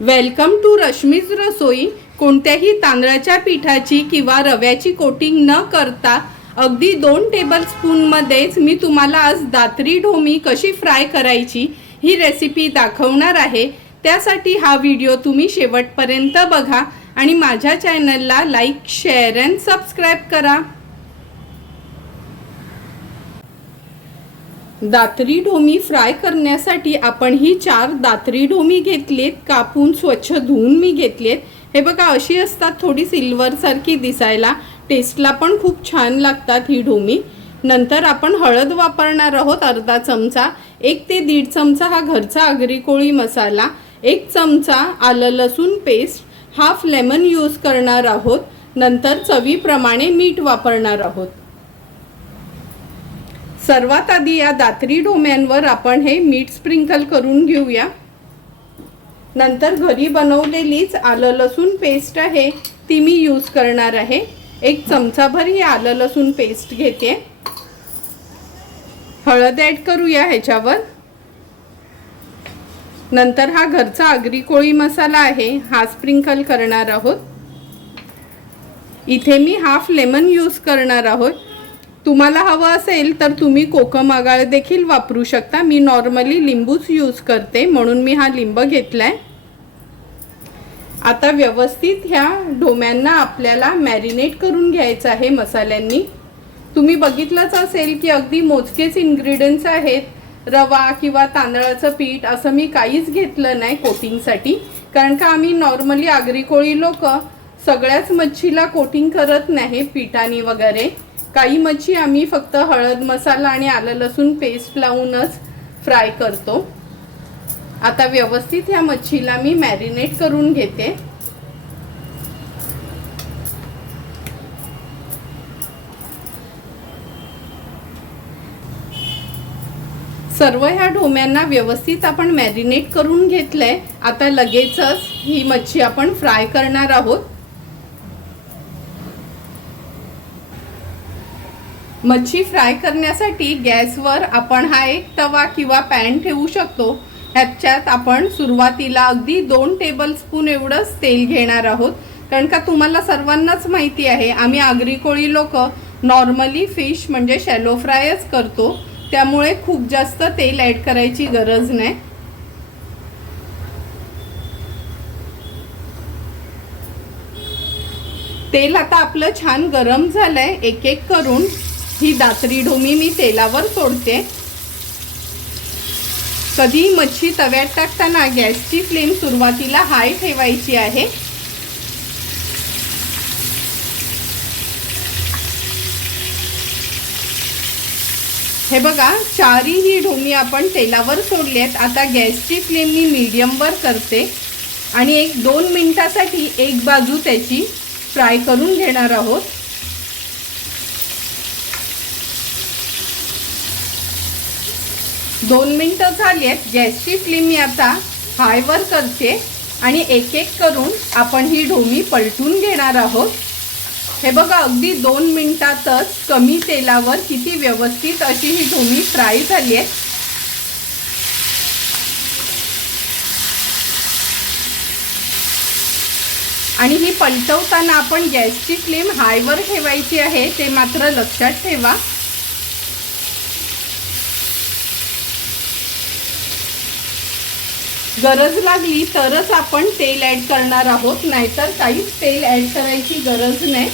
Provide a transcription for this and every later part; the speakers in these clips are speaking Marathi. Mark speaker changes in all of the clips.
Speaker 1: वेलकम टू रश्मीज रसोई कोणत्याही तांदळाच्या पिठाची किंवा रव्याची कोटिंग न करता अगदी दोन टेबल स्पूनमध्येच मी तुम्हाला आज दात्री ढोमी कशी फ्राय करायची ही रेसिपी दाखवणार आहे. त्यासाठी हा व्हिडिओ तुम्ही शेवटपर्यंत बघा आणि माझ्या चॅनलला लाईक शेअर अँड सबस्क्राईब करा. दात्री ढोमी फ्राय करण्यासाठी आपण ही चार दात्री ढोमी घेतलीत कापून स्वच्छ धुवून मी घेतलीत. हे बघा अशी असतात थोडी सिल्वरसारखी दिसायला. टेस्टला पण खूप छान लागतात ही ढोमी नंतर आपण हळद वापरणार आहोत अर्धा चमचा. एक ते दीड चमचा हा घरचा आगरी कोळी मसाला. एक चमचा आलं लसूण पेस्ट. हाफ लेमन यूज करणार आहोत. नंतर चवीप्रमाणे मीठ वापरणार आहोत. सर्वात आधी या दात्री डोम्यांवर आपण हे मीठ स्प्रिंकल करून घेऊया. नंतर घरी बनवलेलीच आलं लसूण पेस्ट आहे ती मी यूज करणार आहे. एक चमचाभर ही आलं लसूण पेस्ट घेते. हळद ॲड करूया ह्याच्यावर. नंतर हा घरचा आगरी कोळी मसाला आहे हा स्प्रिंकल करणार आहोत. इथे मी हाफ लेमन यूज करणार आहोत. तुम्हाला हवं असेल तर तुम्ही कोकम आगाळ देखील वापरू शकता. मी नॉर्मली लिंबूच यूज करते म्हणून मी हा लिंब घेतला आहे आता व्यवस्थित ह्या डोम्यांना आपल्याला मॅरिनेट करून घ्यायचं आहे मसाल्यांनी. तुम्ही बघितलंच असेल की अगदी मोजकेच इन्ग्रेडियंट्स आहेत. रवा किंवा तांदळाचं पीठ असं मी काहीच घेतलं नाही कोटिंगसाठी कारण का आम्ही नॉर्मली आगरी कोळी लोक सगळ्याच मच्छीला कोटिंग करत नाही पिठानी वगैरे. काही मच्छी आम्ही फक्त हळद मसाला आणि आलं लसूण पेस्ट लावूनच फ्राय करतो. आता व्यवस्थित ह्या मच्छीला मी मॅरिनेट करून घेते. सर्व ह्या ढोम्यांना व्यवस्थित आपण मॅरिनेट करून घेतलंय. आता लगेचच ही मच्छी आपण फ्राय करणार आहोत. मच्छी फ्राय करण्यासाठी गॅसवर आपण हा एक तवा किंवा पॅन ठेवू शकतो. ह्याच्यात आपण सुरुवातीला अगदी दोन टेबलस्पून एवढंच तेल घेणार आहोत. कारण का तुम्हाला सर्वांनाच माहिती आहे आम्ही आगरी कोळी लोक नॉर्मली फिश म्हणजे शॅलो फ्रायच करतो. त्यामुळे खूप जास्त तेल ॲड करायची गरज नाही. तेल आता आपलं छान गरम झालं आहे एक एक करून. ही दात्री ढोमी मी तेलावर सोडते. कधी मच्छी तव्यात टाकताना गॅसची फ्लेम सुरुवातीला हाय ठेवायची आहे. हे बघा चारी ही ढोमी आपण तेलावर सोडली आहेत आता गॅसची फ्लेम मी मीडियमवर करते आणि एक दोन मिनिटासाठी एक बाजू त्याची फ्राय करून घेणार आहोत. दोन मिनटं झाली आहेत. गॅसची फ्लेम मी आता हायवर करते. आणि एक एक करून आपण ही ढोमी पलटून घेणार आहोत. हे बघा अगदी दोन मिनटातच कमी तेलावर किती व्यवस्थित अशी ही ढोमी फ्राय झाली आहे. आणि ही पलटवताना आपण गॅसची फ्लेम हायवर ठेवायची आहे. ते मात्र लक्षात ठेवा. गरज लागली तरच आपण तेल ॲड करणार आहोत नाहीतर काहीच तेल ॲड करायची गरज नाही.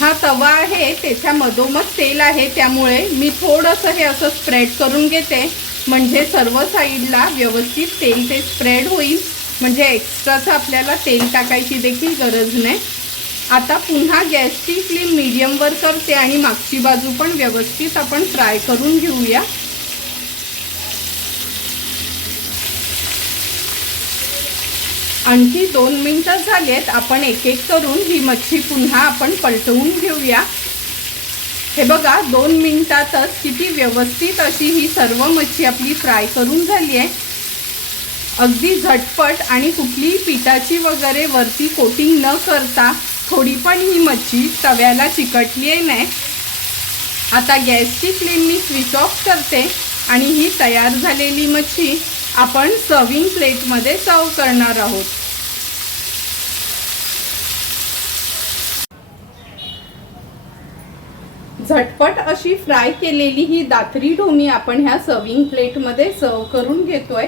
Speaker 1: हा तवा आहे त्याच्या मधोमध तेल आहे त्यामुळे मी थोडंसं हे असं स्प्रेड करून घेते. म्हणजे सर्व साईडला व्यवस्थित तेल ते स्प्रेड होईल. म्हणजे एक्स्ट्राचं आपल्याला तेल टाकायची देखील गरज नाही. आता पुन्हा गॅसची फ्लेम मीडियमवर करते आणि मागची बाजू पण व्यवस्थित आपण फ्राय करून घेऊया. आणखी दोन मिनटं झालेत. आपण एक एक करून ही मच्छी पुन्हा आपण पलटवून घेऊया. हे बघा दोन मिनिटातच किती व्यवस्थित अशी ही सर्व मच्छी आपली फ्राय करून झाली आहे. अगदी झटपट आणि कुठलीही पिठाची वगैरे वरती कोटिंग न करता थोडी पण ही मच्छी तव्याला चिकटली आहे नाही. आता गॅसची फ्लेम मी स्विच ऑफ करते आणि ही तयार झालेली मच्छी आपण सर्विंग प्लेटमध्ये सर्व करणार आहोत. झटपट अशी फ्राय केलेली ही दातरी ढोमी आपण ह्या सर्विंग प्लेटमध्ये सर्व करून घेतोय.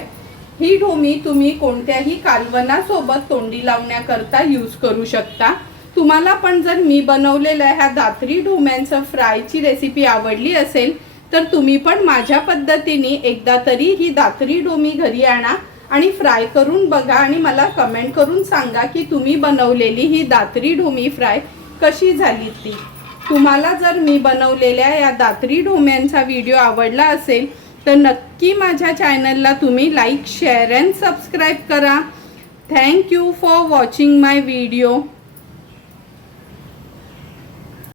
Speaker 1: ही ढोमी तुम्ही कोणत्याही कालवनासोबत तोंडी लावण्याकरता यूज करू शकता. तुम्हाला पण जर मी बनवलेल्या ह्या दातरी ढोम्यांचं फ्रायची रेसिपी आवडली असेल तर तुम्ही पण माझ्या पद्धतीने एकदा तरी ही दातरी डोमी घरी आणा आणि फ्राय करून बघा आणि मला कमेंट करून सांगा की तुम्ही बनवलेली ही दातरी डोमी फ्राय कशी झाली ती. तुम्हाला जर मी बनवलेल्या या दातरी डोम्यांचा व्हिडिओ आवडला असेल तर नक्की माझ्या चॅनलला तुम्ही लाईक शेअर अँड सबस्क्राईब करा. Thank you for watching my video